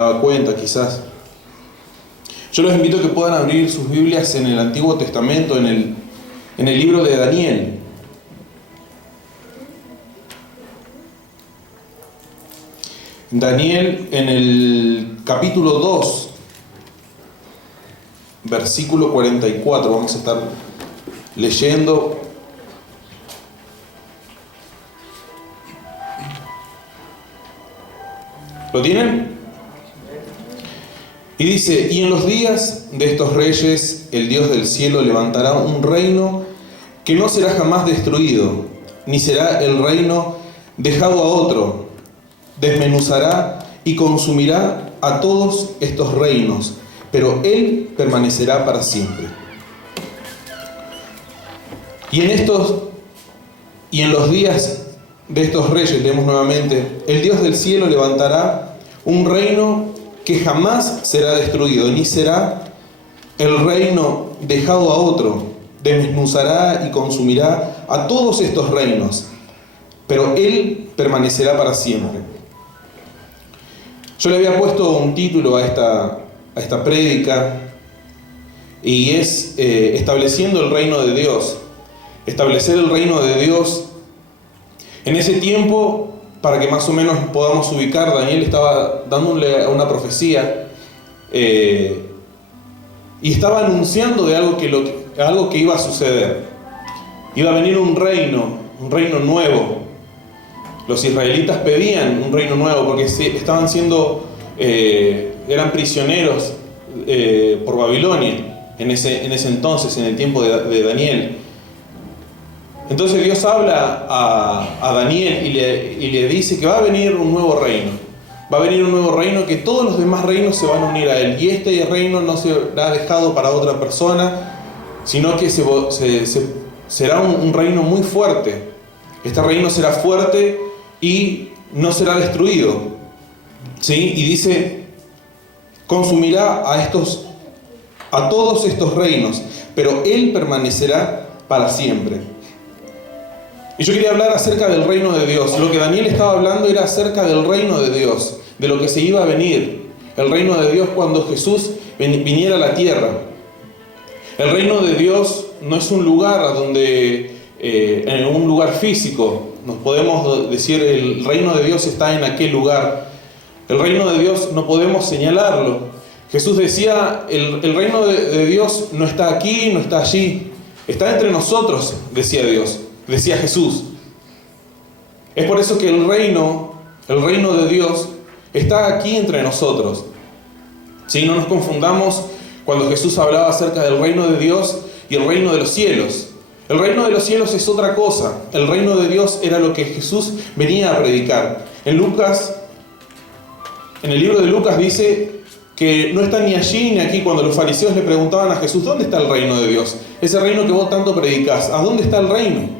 dado cuenta quizás. Yo los invito a que puedan abrir sus Biblias en el Antiguo Testamento, en el libro de Daniel. Daniel en el capítulo 2, versículo 44, vamos a estar leyendo. ¿Lo tienen? Y dice: y en los días de estos reyes, el Dios del cielo levantará un reino que no será jamás destruido, ni será el reino dejado a otro. Desmenuzará y consumirá a todos estos reinos, pero Él permanecerá para siempre. Y en los días de estos reyes, leemos nuevamente, el Dios del cielo levantará un reino que jamás será destruido, ni será el reino dejado a otro. Desmenuzará y consumirá a todos estos reinos, pero Él permanecerá para siempre. Yo le había puesto un título a esta prédica, y es estableciendo el reino de Dios. Establecer el reino de Dios. En ese tiempo, para que más o menos podamos ubicar, Daniel estaba dándole una profecía y estaba anunciando de algo que iba a suceder. Iba a venir un reino nuevo. Los israelitas pedían un reino nuevo porque estaban eran prisioneros por Babilonia en ese entonces, en el tiempo de Daniel. Entonces Dios habla a Daniel y le dice que va a venir un nuevo reino. Va a venir un nuevo reino, que todos los demás reinos se van a unir a él. Y este reino no será dejado para otra persona, sino que será un reino muy fuerte. Este reino será fuerte y no será destruido. ¿Sí? Y dice: consumirá a todos estos reinos, pero Él permanecerá para siempre. Y yo quería hablar acerca del reino de Dios. Lo que Daniel estaba hablando era acerca del reino de Dios, de lo que se iba a venir. El reino de Dios cuando Jesús viniera a la tierra. El reino de Dios no es un lugar en un lugar físico. Nos podemos decir el reino de Dios está en aquel lugar. El reino de Dios no podemos señalarlo. Jesús decía, el reino de Dios no está aquí, no está allí. Está entre nosotros, decía Jesús. Es por eso que el reino de Dios está aquí entre nosotros. ¿Sí? No nos confundamos cuando Jesús hablaba acerca del reino de Dios y el reino de los cielos. El reino de los cielos es otra cosa. El reino de Dios era lo que Jesús venía a predicar. En el libro de Lucas dice que no está ni allí ni aquí. Cuando los fariseos le preguntaban a Jesús: ¿dónde está el reino de Dios? Ese reino que vos tanto predicás, ¿a dónde está el reino?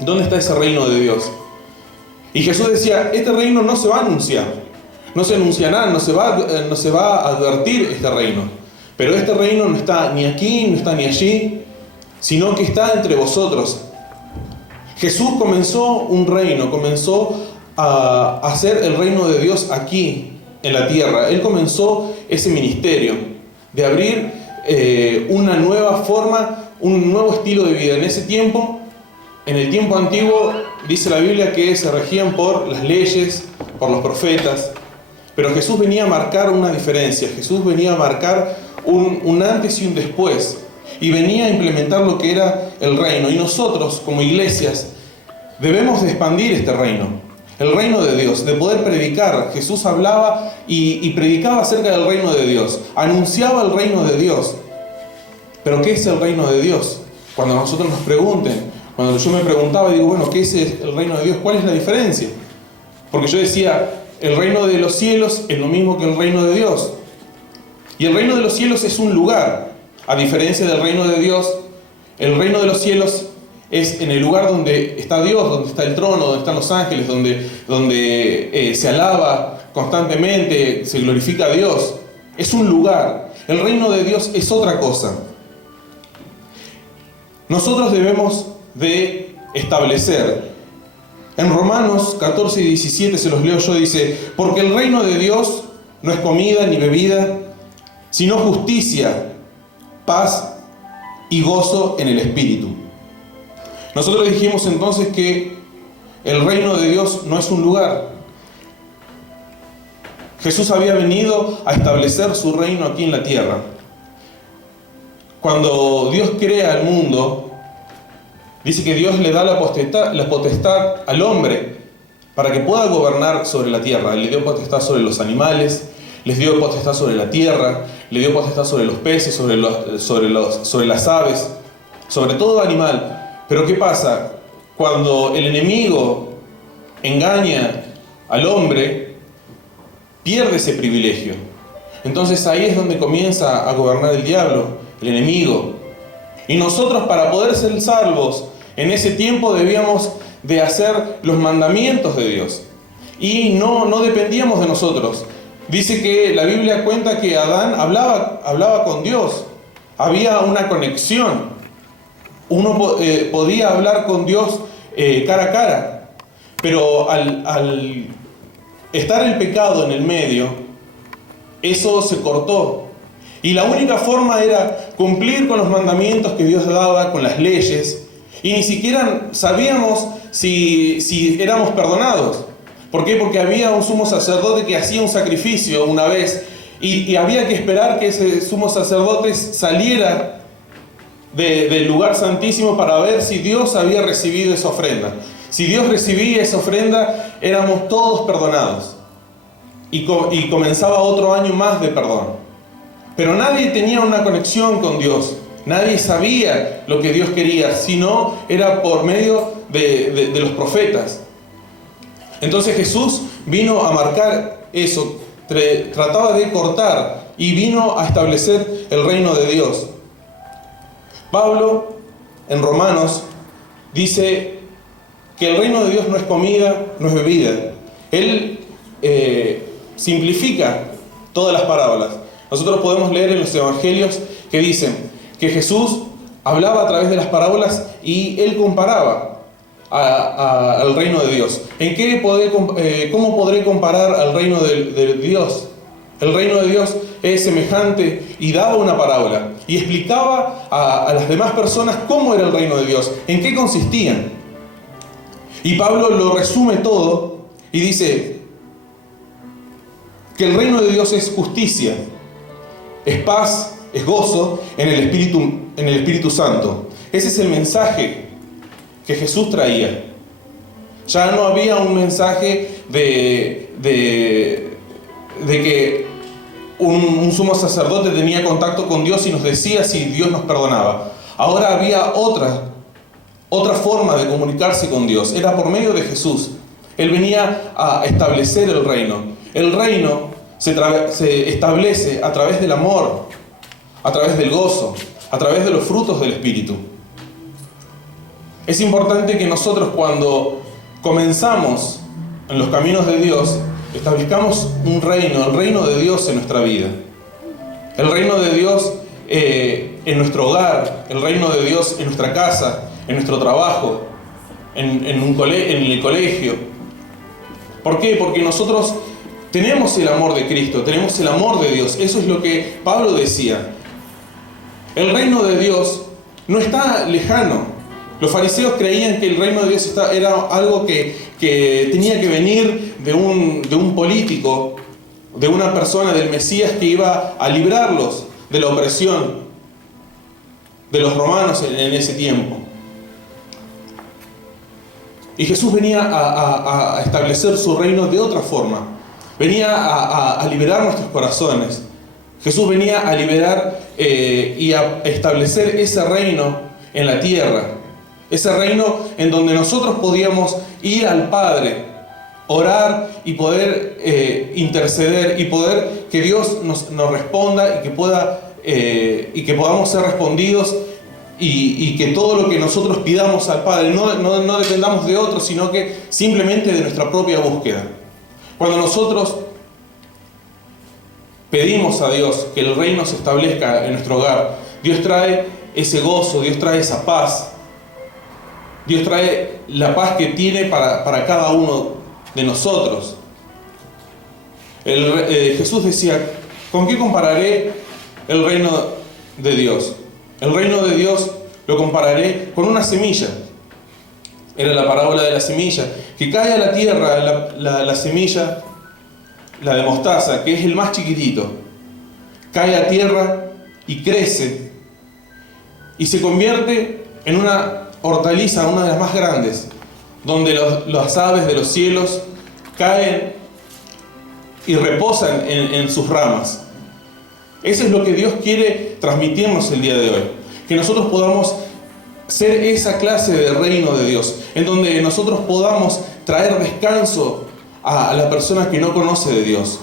¿Dónde está ese reino de Dios? Y Jesús decía: este reino no se va a anunciar. No se anunciará, no se va a advertir este reino. Pero este reino no está ni aquí, no está ni allí, sino que está entre vosotros. Jesús comenzó un reino, comenzó a hacer el reino de Dios aquí, en la tierra. Él comenzó ese ministerio de abrir una nueva forma, un nuevo estilo de vida. En ese tiempo, en el tiempo antiguo, dice la Biblia que se regían por las leyes, por los profetas. Pero Jesús venía a marcar una diferencia. Jesús venía a marcar un antes y un después. Y venía a implementar lo que era el reino. Y nosotros, como iglesias, debemos de expandir este reino. El reino de Dios, de poder predicar. Jesús hablaba y predicaba acerca del reino de Dios. Anunciaba el reino de Dios. ¿Pero qué es el reino de Dios? Cuando nosotros nos pregunten, cuando yo me preguntaba, digo, bueno, ¿qué es el reino de Dios? ¿Cuál es la diferencia? Porque yo decía, el reino de los cielos es lo mismo que el reino de Dios. Y el reino de los cielos es un lugar. A diferencia del reino de Dios, el reino de los cielos es en el lugar donde está Dios, donde está el trono, donde están los ángeles, donde se alaba constantemente, se glorifica a Dios. Es un lugar. El reino de Dios es otra cosa. Nosotros debemos de establecer. En Romanos 14 y 17 se los leo yo, dice: porque el reino de Dios no es comida ni bebida, sino justicia, paz y gozo en el Espíritu. Nosotros dijimos entonces que el reino de Dios no es un lugar. Jesús había venido a establecer su reino aquí en la tierra. Cuando Dios crea el mundo, dice que Dios le da la potestad al hombre para que pueda gobernar sobre la tierra. Le dio potestad sobre los animales, les dio potestad sobre la tierra, le dio potestad sobre los peces, sobre las aves, sobre todo animal. Pero ¿qué pasa? Cuando el enemigo engaña al hombre, pierde ese privilegio. Entonces ahí es donde comienza a gobernar el diablo, el enemigo. Y nosotros, para poder ser salvos, en ese tiempo debíamos de hacer los mandamientos de Dios. Y no dependíamos de nosotros. Dice que la Biblia cuenta que Adán hablaba con Dios. Había una conexión. Uno podía hablar con Dios cara a cara. Pero al estar el pecado en el medio, eso se cortó. Y la única forma era cumplir con los mandamientos que Dios daba, con las leyes. Y ni siquiera sabíamos si éramos perdonados. ¿Por qué? Porque había un sumo sacerdote que hacía un sacrificio una vez y había que esperar que ese sumo sacerdote saliera del lugar santísimo para ver si Dios había recibido esa ofrenda. Si Dios recibía esa ofrenda, éramos todos perdonados. Y comenzaba otro año más de perdón. Pero nadie tenía una conexión con Dios. Nadie sabía lo que Dios quería, sino era por medio de los profetas. Entonces Jesús vino a marcar eso, trataba de cortar y vino a establecer el reino de Dios. Pablo, en Romanos, dice que el reino de Dios no es comida, no es bebida. Él simplifica todas las parábolas. Nosotros podemos leer en los evangelios que dicen que Jesús hablaba a través de las parábolas y él comparaba al reino de Dios. ¿Cómo podré comparar al reino de Dios? El reino de Dios es semejante, y daba una parábola y explicaba a las demás personas cómo era el reino de Dios, en qué consistían. Y Pablo lo resume todo y dice que el reino de Dios es justicia, es paz, es gozo en el Espíritu Santo. Ese es el mensaje que Jesús traía. Ya no había un mensaje de que un sumo sacerdote tenía contacto con Dios y nos decía si Dios nos perdonaba. Ahora había otra forma de comunicarse con Dios. Era por medio de Jesús. Él venía a establecer el reino. El reino se establece a través del amor, a través del gozo, a través de los frutos del Espíritu. Es importante que nosotros, cuando comenzamos en los caminos de Dios, establezcamos un reino, el reino de Dios en nuestra vida. El reino de Dios en nuestro hogar, el reino de Dios en nuestra casa, en nuestro trabajo, en el colegio. ¿Por qué? Porque nosotros tenemos el amor de Cristo, tenemos el amor de Dios. Eso es lo que Pablo decía. El reino de Dios no está lejano. Los fariseos creían que el reino de Dios era algo que tenía que venir de un político, de una persona, del Mesías, que iba a librarlos de la opresión de los romanos en ese tiempo. Y Jesús venía a establecer su reino de otra forma. Venía a liberar nuestros corazones. Jesús venía a liberar y a establecer ese reino en la tierra. Ese reino en donde nosotros podíamos ir al Padre, orar y poder interceder y poder que Dios nos responda y que podamos ser respondidos y que todo lo que nosotros pidamos al Padre no dependamos de otros, sino que simplemente de nuestra propia búsqueda. Cuando nosotros pedimos a Dios que el reino se establezca en nuestro hogar, Dios trae ese gozo, Dios trae esa paz. Dios trae la paz que tiene para cada uno de nosotros. Jesús decía, ¿con qué compararé el reino de Dios? El reino de Dios lo compararé con una semilla. Era la parábola de la semilla, que cae a la tierra, la semilla, la de mostaza, que es el más chiquitito. Cae a tierra y crece y se convierte en una hortaliza, una de las más grandes, donde las aves de los cielos caen y reposan en sus ramas. Eso es lo que Dios quiere transmitirnos el día de hoy, que nosotros podamos ser esa clase de reino de Dios, en donde nosotros podamos traer descanso a la persona que no conoce de Dios,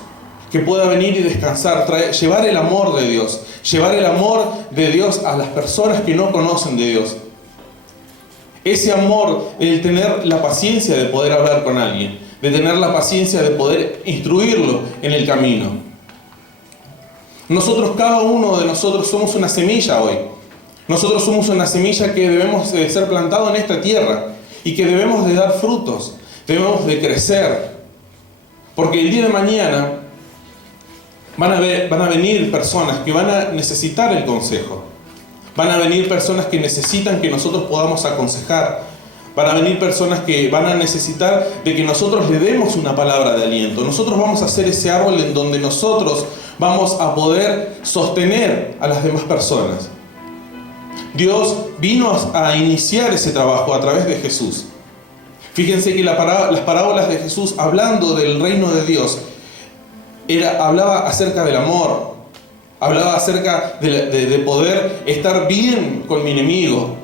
que pueda venir y descansar, llevar el amor de Dios, llevar el amor de Dios a las personas que no conocen de Dios. Ese amor, el tener la paciencia de poder hablar con alguien, de tener la paciencia de poder instruirlo en el camino. Nosotros, cada uno de nosotros, somos una semilla hoy. Nosotros somos una semilla que debemos de ser plantado en esta tierra y que debemos de dar frutos, debemos de crecer. Porque el día de mañana van a venir personas que van a necesitar el consejo. Van a venir personas que necesitan que nosotros podamos aconsejar. Van a venir personas que van a necesitar de que nosotros le demos una palabra de aliento. Nosotros vamos a ser ese árbol en donde nosotros vamos a poder sostener a las demás personas. Dios vino a iniciar ese trabajo a través de Jesús. Fíjense que las parábolas de Jesús, hablando del reino de Dios, hablaba acerca del amor, hablaba acerca de poder estar bien con mi enemigo.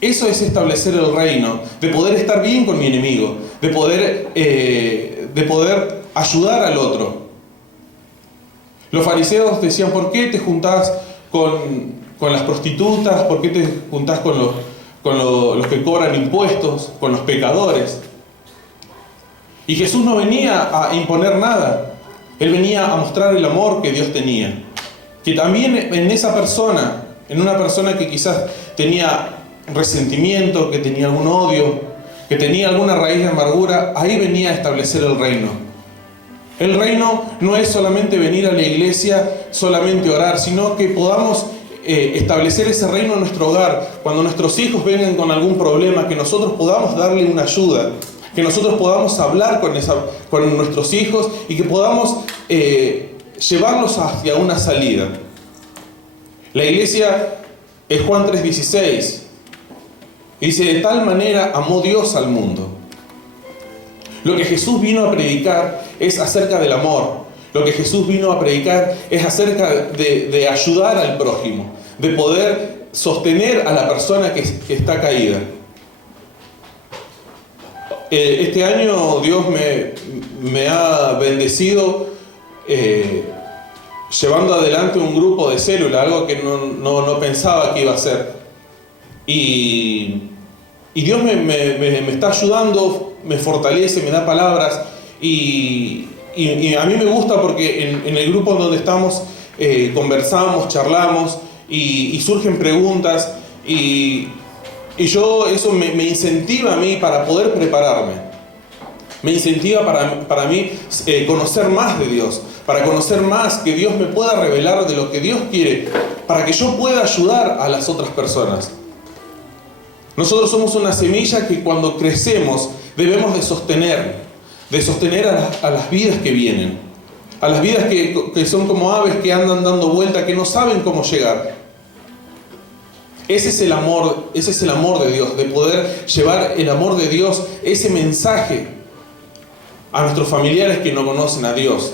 Eso es establecer el reino, de poder estar bien con mi enemigo, de poder ayudar al otro. Los fariseos decían, ¿por qué te juntás con las prostitutas? ¿Por qué te juntás con los que cobran impuestos? Con los pecadores. Y Jesús no venía a imponer nada. Él venía a mostrar el amor que Dios tenía. Que también en esa persona, en una persona que quizás tenía resentimiento, que tenía algún odio, que tenía alguna raíz de amargura, ahí venía a establecer el reino. El reino no es solamente venir a la iglesia, solamente orar, sino que podamos establecer ese reino en nuestro hogar. Cuando nuestros hijos vengan con algún problema, que nosotros podamos darle una ayuda, que nosotros podamos hablar con nuestros hijos y que podamos llevarlos hacia una salida. La iglesia es Juan 3:16. Dice, de tal manera amó Dios al mundo. Lo que Jesús vino a predicar es acerca del amor. Lo que Jesús vino a predicar es acerca de ayudar al prójimo, de poder sostener a la persona que está caída. Este año Dios me ha bendecido llevando adelante un grupo de célula, algo que no pensaba que iba a hacer. Y Dios me está ayudando, me fortalece, me da palabras y a mí me gusta porque en el grupo en donde estamos conversamos, charlamos y surgen preguntas y eso me incentiva a mí para poder prepararme. Me incentiva para mí conocer más de Dios, para conocer más, que Dios me pueda revelar de lo que Dios quiere, para que yo pueda ayudar a las otras personas. Nosotros somos una semilla que cuando crecemos debemos de sostener a las vidas que vienen, a las vidas que son como aves que andan dando vuelta, que no saben cómo llegar. Ese es el amor de Dios, de poder llevar el amor de Dios, ese mensaje a nuestros familiares que no conocen a Dios,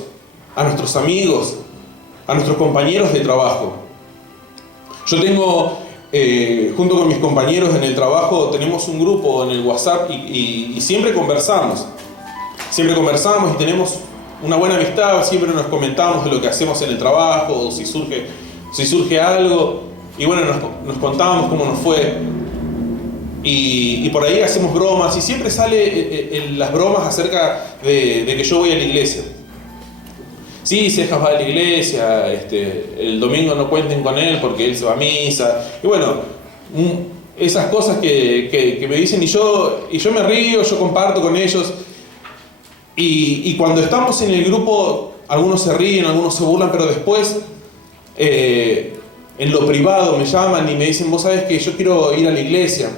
a nuestros amigos, a nuestros compañeros de trabajo. Yo tengo, junto con mis compañeros en el trabajo, tenemos un grupo en el WhatsApp y siempre conversamos. Siempre conversamos y tenemos una buena amistad, siempre nos comentamos de lo que hacemos en el trabajo, o si surge algo. Y bueno, nos contábamos cómo nos fue. Y por ahí hacemos bromas y siempre sale las bromas acerca de que yo voy a la iglesia. Sí, Cejas va a la iglesia, el domingo no cuenten con él porque él se va a misa. Y bueno, esas cosas que me dicen y yo me río, yo comparto con ellos. Y cuando estamos en el grupo algunos se ríen, algunos se burlan, pero después en lo privado me llaman y me dicen, vos sabés que yo quiero ir a la iglesia.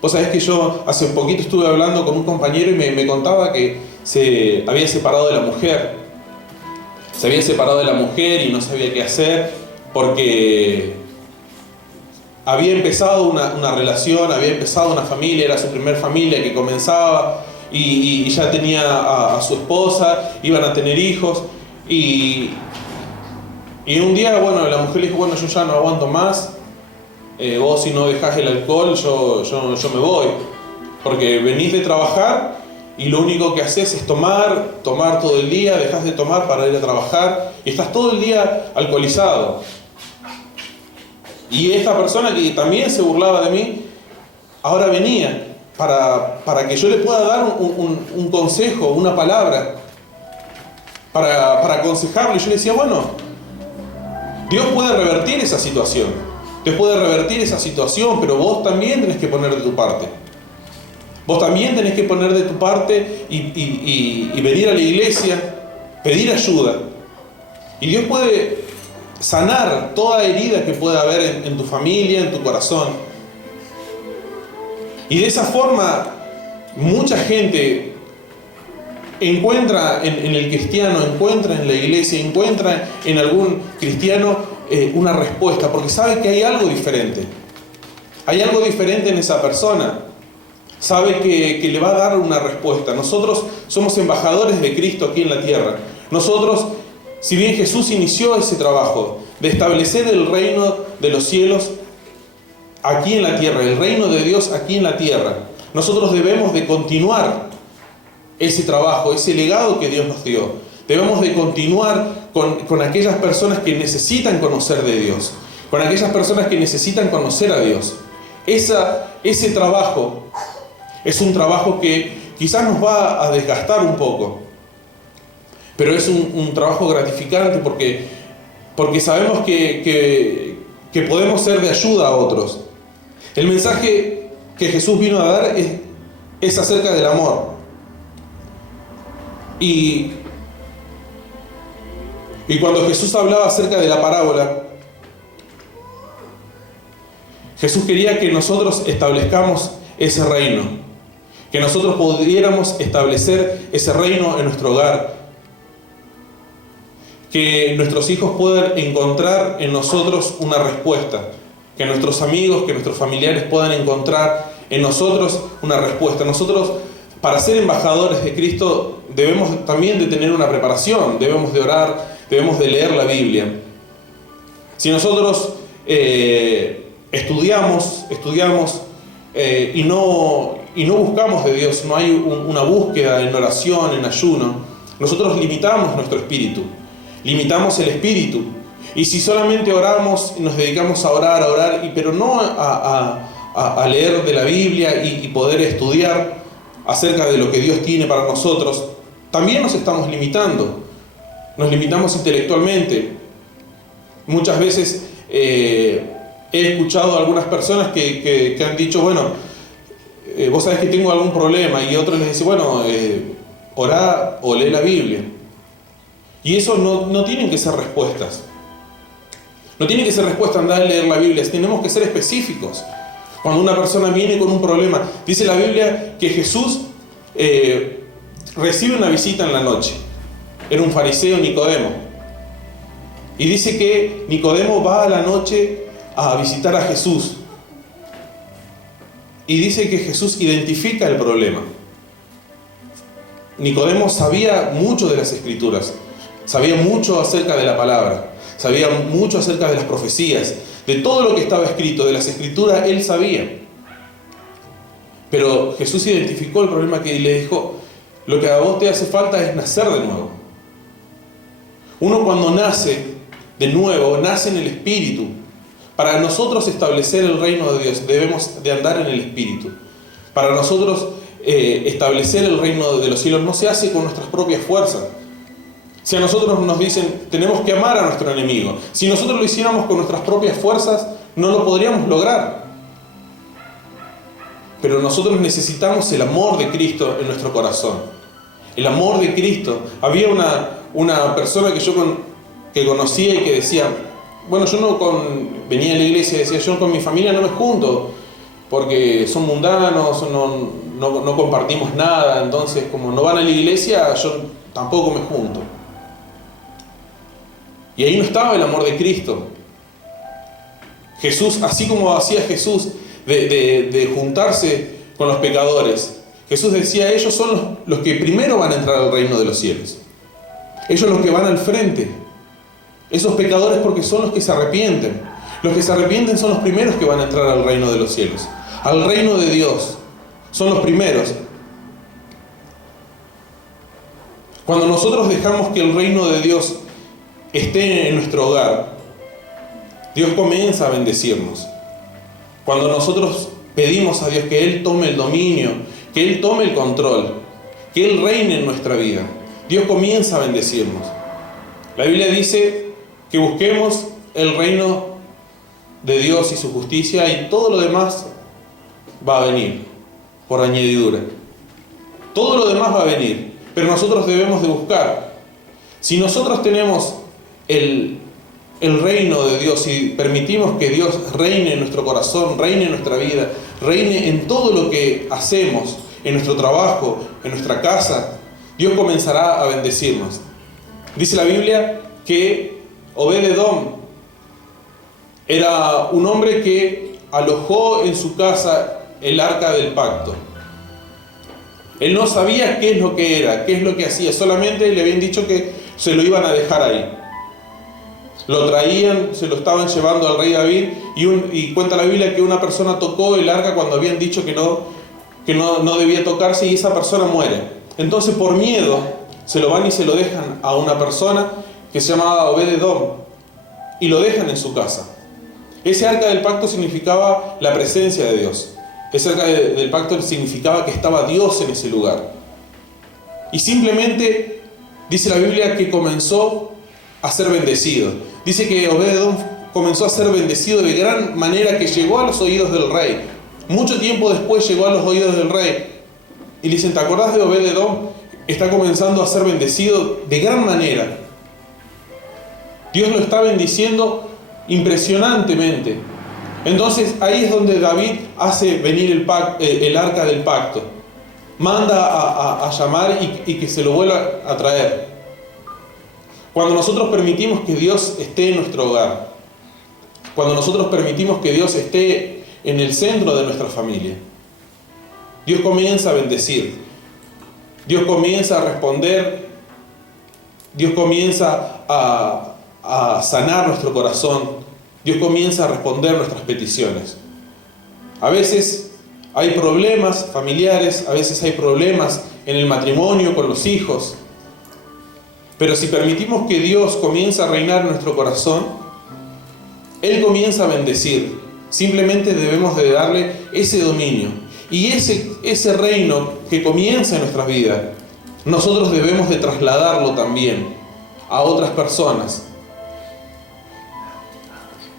Vos sabés que yo hace un poquito estuve hablando con un compañero y me contaba que se había separado de la mujer. Se había separado de la mujer y no sabía qué hacer porque había empezado una relación, había empezado una familia, era su primer familia que comenzaba y ya tenía a su esposa, iban a tener hijos y un día, bueno, la mujer le dijo, bueno, yo ya no aguanto más, vos si no dejás el alcohol, yo me voy, porque venís de trabajar y lo único que haces es tomar todo el día, dejás de tomar para ir a trabajar y estás todo el día alcoholizado. Y esta persona que también se burlaba de mí, ahora venía para que yo le pueda dar un consejo, una palabra, para aconsejarlo. Y yo le decía, bueno, Dios puede revertir esa situación. Dios puede revertir esa situación, pero vos también tenés que poner de tu parte. Vos también tenés que poner de tu parte y venir a la iglesia, pedir ayuda. Y Dios puede sanar toda herida que pueda haber en tu familia, en tu corazón. Y de esa forma, mucha gente encuentra en el cristiano, encuentra en la iglesia, encuentra en algún cristiano una respuesta, porque sabe que hay algo diferente. Hay algo diferente en esa persona. Sabe que le va a dar una respuesta. Nosotros somos embajadores de Cristo aquí en la tierra. Nosotros, si bien Jesús inició ese trabajo de establecer el reino de los cielos aquí en la tierra, el reino de Dios aquí en la tierra, nosotros debemos de continuar ese trabajo, ese legado que Dios nos dio. Debemos de continuar con aquellas personas que necesitan conocer de Dios, con aquellas personas que necesitan conocer a Dios. Ese trabajo es un trabajo que quizás nos va a desgastar un poco, pero es un trabajo gratificante porque sabemos que podemos ser de ayuda a otros. El mensaje que Jesús vino a dar es acerca del amor. Y cuando Jesús hablaba acerca de la parábola, Jesús quería que nosotros establezcamos ese reino, que nosotros pudiéramos establecer ese reino en nuestro hogar, que nuestros hijos puedan encontrar en nosotros una respuesta, que nuestros amigos, que nuestros familiares puedan encontrar en nosotros una respuesta. Nosotros, para ser embajadores de Cristo, debemos también de tener una preparación, debemos de orar, debemos de leer la Biblia. Si nosotros estudiamos y no buscamos de Dios, no hay una búsqueda en oración, en ayuno, nosotros limitamos nuestro espíritu, limitamos el espíritu. Y si solamente oramos y nos dedicamos a orar, pero no a leer de la Biblia y poder estudiar acerca de lo que Dios tiene para nosotros, también nos estamos limitando. Nos limitamos intelectualmente. Muchas veces he escuchado a algunas personas que han dicho, bueno, vos sabés que tengo algún problema, y otros les dicen, bueno, orá o lee la Biblia. Y eso no tienen que ser respuestas. No tiene que ser respuesta andar a leer la Biblia, tenemos que ser específicos. Cuando una persona viene con un problema, dice la Biblia que Jesús recibe una visita en la noche. Era un fariseo, Nicodemo. Y dice que Nicodemo va a la noche a visitar a Jesús. Y dice que Jesús identifica el problema. Nicodemo sabía mucho de las Escrituras, sabía mucho acerca de la palabra, sabía mucho acerca de las profecías, de todo lo que estaba escrito, de las Escrituras, él sabía. Pero Jesús identificó el problema que le dijo, lo que a vos te hace falta es nacer de nuevo. Uno cuando nace de nuevo, nace en el Espíritu. Para nosotros establecer el reino de Dios, debemos de andar en el Espíritu. Para nosotros establecer el reino de los cielos no se hace con nuestras propias fuerzas. Si a nosotros nos dicen, tenemos que amar a nuestro enemigo, si nosotros lo hiciéramos con nuestras propias fuerzas, no lo podríamos lograr. Pero nosotros necesitamos el amor de Cristo en nuestro corazón. El amor de Cristo. Había una persona que conocía y que decía, bueno, venía a la iglesia y decía, yo con mi familia no me junto, porque son mundanos, no compartimos nada, entonces como no van a la iglesia, yo tampoco me junto. Y ahí no estaba el amor de Cristo. Jesús, así como hacía Jesús de juntarse con los pecadores, Jesús decía, ellos son los que primero van a entrar al reino de los cielos. Ellos los que van al frente. Esos pecadores porque son los que se arrepienten. Los que se arrepienten son los primeros que van a entrar al reino de los cielos. Al reino de Dios. Son los primeros. Cuando nosotros dejamos que el reino de Dios esté en nuestro hogar, Dios comienza a bendecirnos. Cuando nosotros pedimos a Dios que Él tome el dominio, que Él tome el control, que Él reine en nuestra vida, Dios comienza a bendecirnos. La Biblia dice que busquemos el reino de Dios y su justicia y todo lo demás va a venir por añadidura. Todo lo demás va a venir, pero nosotros debemos de buscar. Si nosotros tenemos el reino de Dios y permitimos que Dios reine en nuestro corazón, reine en nuestra vida, reine en todo lo que hacemos, en nuestro trabajo, en nuestra casa, Dios comenzará a bendecirnos. Dice la Biblia que Obed-Edom era un hombre que alojó en su casa el arca del pacto. Él no sabía qué es lo que era, qué es lo que hacía, solamente le habían dicho que se lo iban a dejar ahí. Lo traían, se lo estaban llevando al rey David y cuenta la Biblia que una persona tocó el arca cuando habían dicho que no debía tocarse y esa persona muere. Entonces por miedo se lo van y se lo dejan a una persona que se llamaba Obed-Edom y lo dejan en su casa. Ese arca del pacto significaba la presencia de Dios. Ese arca del pacto significaba que estaba Dios en ese lugar. Y simplemente dice la Biblia que comenzó a ser bendecido. Dice que Obed-Edom comenzó a ser bendecido de gran manera que llegó a los oídos del rey. Mucho tiempo después llegó a los oídos del rey. Y le dicen, ¿te acordás de Obed-Edom? Está comenzando a ser bendecido de gran manera. Dios lo está bendiciendo impresionantemente. Entonces ahí es donde David hace venir el arca del pacto. Manda a llamar y que se lo vuelva a traer. Cuando nosotros permitimos que Dios esté en nuestro hogar, cuando nosotros permitimos que Dios esté en el centro de nuestra familia, Dios comienza a bendecir, Dios comienza a responder, Dios comienza a sanar nuestro corazón, Dios comienza a responder nuestras peticiones. A veces hay problemas familiares, a veces hay problemas en el matrimonio, con los hijos. Pero si permitimos que Dios comience a reinar en nuestro corazón, Él comienza a bendecir. Simplemente debemos de darle ese dominio. Y ese reino que comienza en nuestras vidas, nosotros debemos de trasladarlo también a otras personas.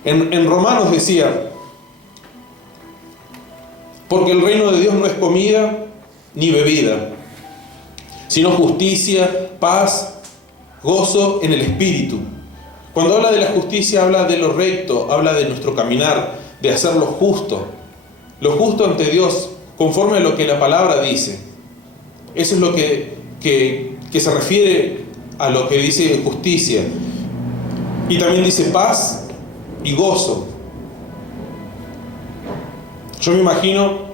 En Romanos decía, porque el reino de Dios no es comida ni bebida, sino justicia, paz, gozo en el Espíritu. Cuando habla de la justicia, habla de lo recto, habla de nuestro caminar, de hacer lo justo ante Dios, conforme a lo que la palabra dice. Eso es lo que se refiere a lo que dice justicia. Y también dice paz y gozo. Yo me imagino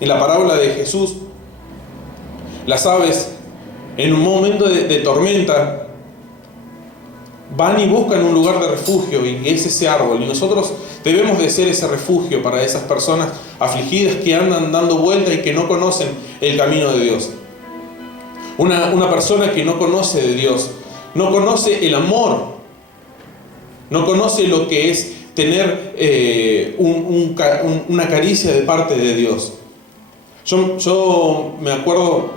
en la parábola de Jesús, las aves en un momento de tormenta van y buscan un lugar de refugio y es ese árbol, y nosotros debemos de ser ese refugio para esas personas afligidas que andan dando vuelta y que no conocen el camino de Dios. Una persona que no conoce de Dios, no conoce el amor, no conoce lo que es tener una caricia de parte de Dios. Yo me acuerdo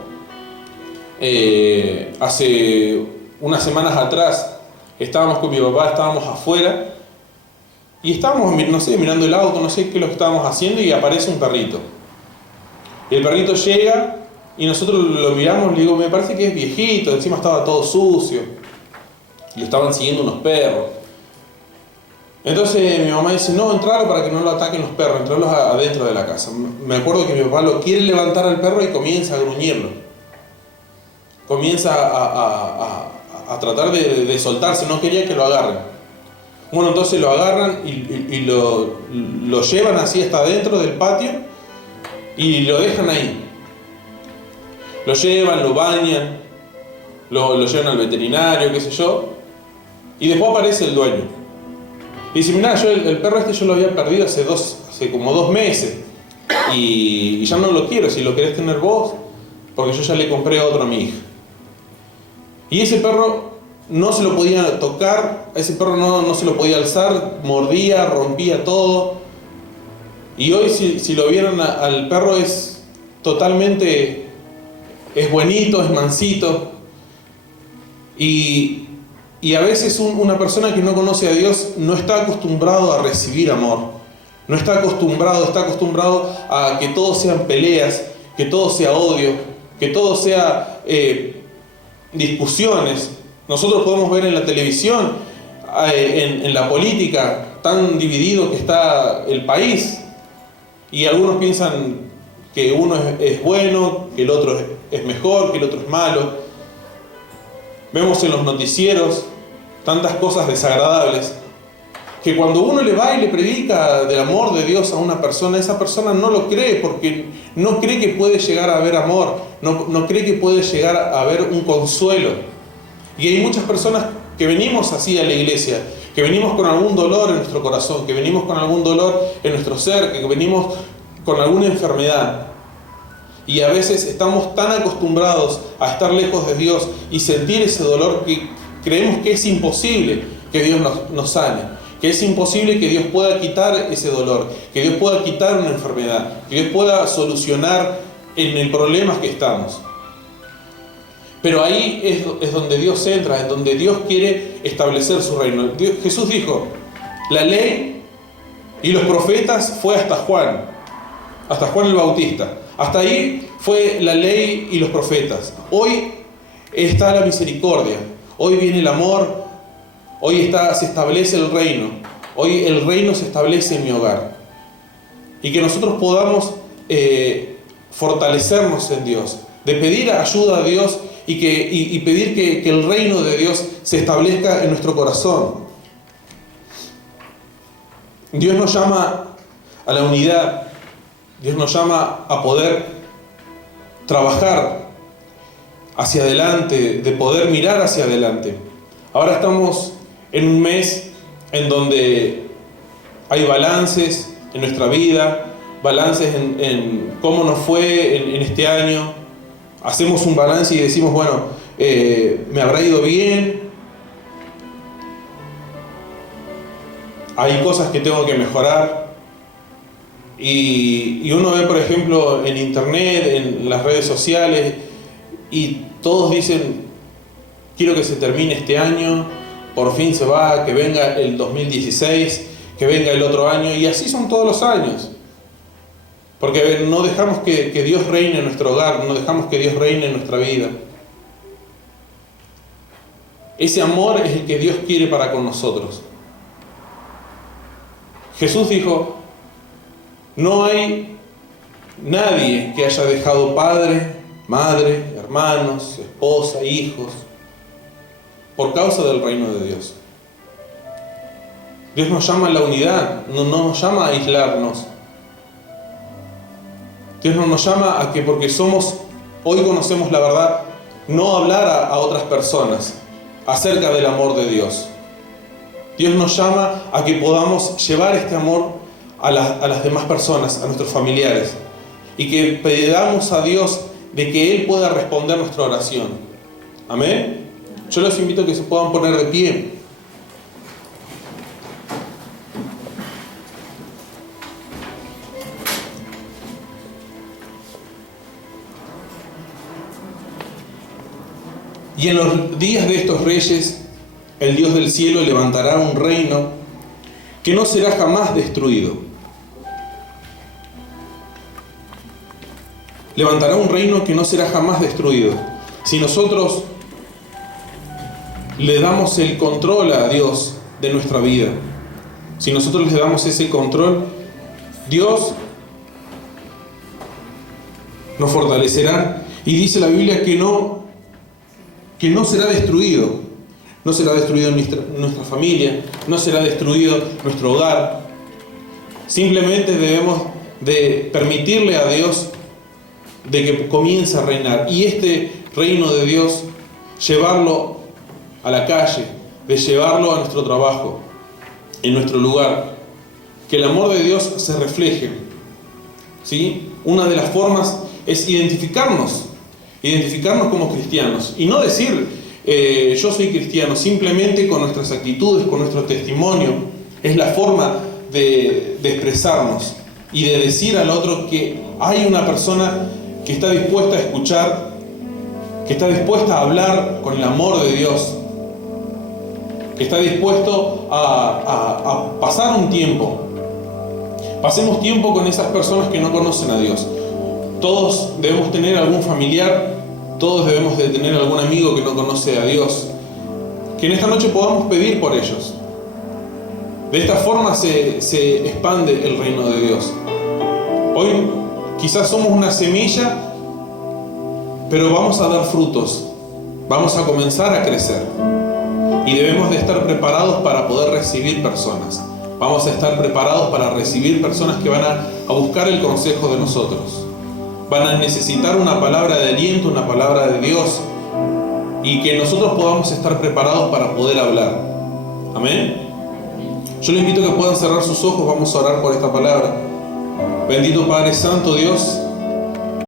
hace unas semanas atrás, estábamos con mi papá, estábamos afuera y estábamos, no sé, mirando el auto, no sé qué lo estábamos haciendo, y aparece un perrito. Y el perrito llega y nosotros lo miramos, le digo, me parece que es viejito, encima estaba todo sucio. lo estaban siguiendo unos perros. Entonces mi mamá dice, no, entralo para que no lo ataquen los perros, entrarlos adentro de la casa. Me acuerdo que mi papá lo quiere levantar al perro y comienza a gruñirlo. Comienza a tratar de soltarse, no quería que lo agarren. Bueno, entonces lo agarran y lo llevan así hasta adentro del patio y lo dejan ahí. Lo llevan, lo bañan, lo llevan al veterinario, qué sé yo, y después aparece el dueño. Y dice, mirá, yo el perro este yo lo había perdido hace como 2 meses y ya no lo quiero, si lo querés tener vos, porque yo ya le compré otro a mi hija. Y ese perro no se lo podía tocar, a ese perro no se lo podía alzar, mordía, rompía todo. Y hoy si lo vieron al perro es totalmente, es buenito, es mansito. Y a veces una persona que no conoce a Dios no está acostumbrado a recibir amor. No está acostumbrado a que todo sean peleas, que todo sea odio, que todo sea discusiones. Nosotros podemos ver en la televisión, en la política, tan dividido que está el país. Y algunos piensan que uno es bueno, que el otro es mejor, que el otro es malo. Vemos en los noticieros tantas cosas desagradables que cuando uno le va y le predica del amor de Dios a una persona, esa persona no lo cree porque no cree que puede llegar a haber amor, no cree que puede llegar a haber un consuelo. Y hay muchas personas que venimos así a la iglesia, que venimos con algún dolor en nuestro corazón, que venimos con algún dolor en nuestro ser, que venimos con alguna enfermedad. Y a veces estamos tan acostumbrados a estar lejos de Dios y sentir ese dolor que creemos que es imposible que Dios nos sane, que es imposible que Dios pueda quitar ese dolor, que Dios pueda quitar una enfermedad, que Dios pueda solucionar en el problema que estamos. Pero ahí es donde Dios entra, en donde Dios quiere establecer su reino. Jesús dijo, la ley y los profetas fue hasta Juan el Bautista. Hasta ahí fue la ley y los profetas. Hoy está la misericordia, hoy viene el amor, hoy se establece el reino, hoy el reino se establece en mi hogar. Y que nosotros podamos fortalecernos en Dios, de pedir ayuda a Dios y pedir que el reino de Dios se establezca en nuestro corazón. Dios nos llama a la unidad. Dios nos llama a poder trabajar hacia adelante, de poder mirar hacia adelante. Ahora estamos en un mes en donde hay balances en nuestra vida, balances en cómo nos fue en este año. Hacemos un balance y decimos, bueno, me habrá ido bien, hay cosas que tengo que mejorar. Y uno ve, por ejemplo, en internet, en las redes sociales, y todos dicen, quiero que se termine este año, por fin se va, que venga el 2016, que venga el otro año, y así son todos los años. Porque no dejamos que Dios reine en nuestro hogar, no dejamos que Dios reine en nuestra vida. Ese amor es el que Dios quiere para con nosotros. Jesús dijo, no hay nadie que haya dejado padre, madre, hermanos, esposa, hijos, por causa del reino de Dios. Dios nos llama a la unidad, no nos llama a aislarnos. Dios no nos llama a que porque hoy conocemos la verdad, no hablar a otras personas acerca del amor de Dios. Dios nos llama a que podamos llevar este amor a las demás personas, a nuestros familiares, y que pedamos a Dios de que Él pueda responder nuestra oración. Amén. Yo los invito a que se puedan poner de pie. Y en los días de estos reyes, el Dios del cielo levantará un reino que no será jamás destruido. Levantará un reino que no será jamás destruido. Si nosotros le damos el control a Dios de nuestra vida, si nosotros le damos ese control, Dios nos fortalecerá. Y dice la Biblia que no será destruido. No será destruido nuestra familia, no será destruido nuestro hogar. Simplemente debemos de permitirle a Dios de que comience a reinar. Y este reino de Dios, llevarlo a la calle, de llevarlo a nuestro trabajo, en nuestro lugar. Que el amor de Dios se refleje. ¿Sí? Una de las formas es identificarnos como cristianos. Y no decir, yo soy cristiano, simplemente con nuestras actitudes, con nuestro testimonio. Es la forma de expresarnos y de decir al otro que hay una persona que está dispuesta a escuchar, que está dispuesta a hablar con el amor de Dios, que está dispuesto a pasar un tiempo. Pasemos tiempo con esas personas que no conocen a Dios. Todos debemos tener algún familiar, todos debemos de tener algún amigo que no conoce a Dios. Que en esta noche podamos pedir por ellos. De esta forma se expande el reino de Dios. Hoy quizás somos una semilla, pero vamos a dar frutos. Vamos a comenzar a crecer. Y debemos de estar preparados para poder recibir personas. Vamos a estar preparados para recibir personas que van a buscar el consejo de nosotros. Van a necesitar una palabra de aliento, una palabra de Dios. Y que nosotros podamos estar preparados para poder hablar. Amén. Yo les invito a que puedan cerrar sus ojos. Vamos a orar por esta palabra. Bendito Padre Santo, Dios,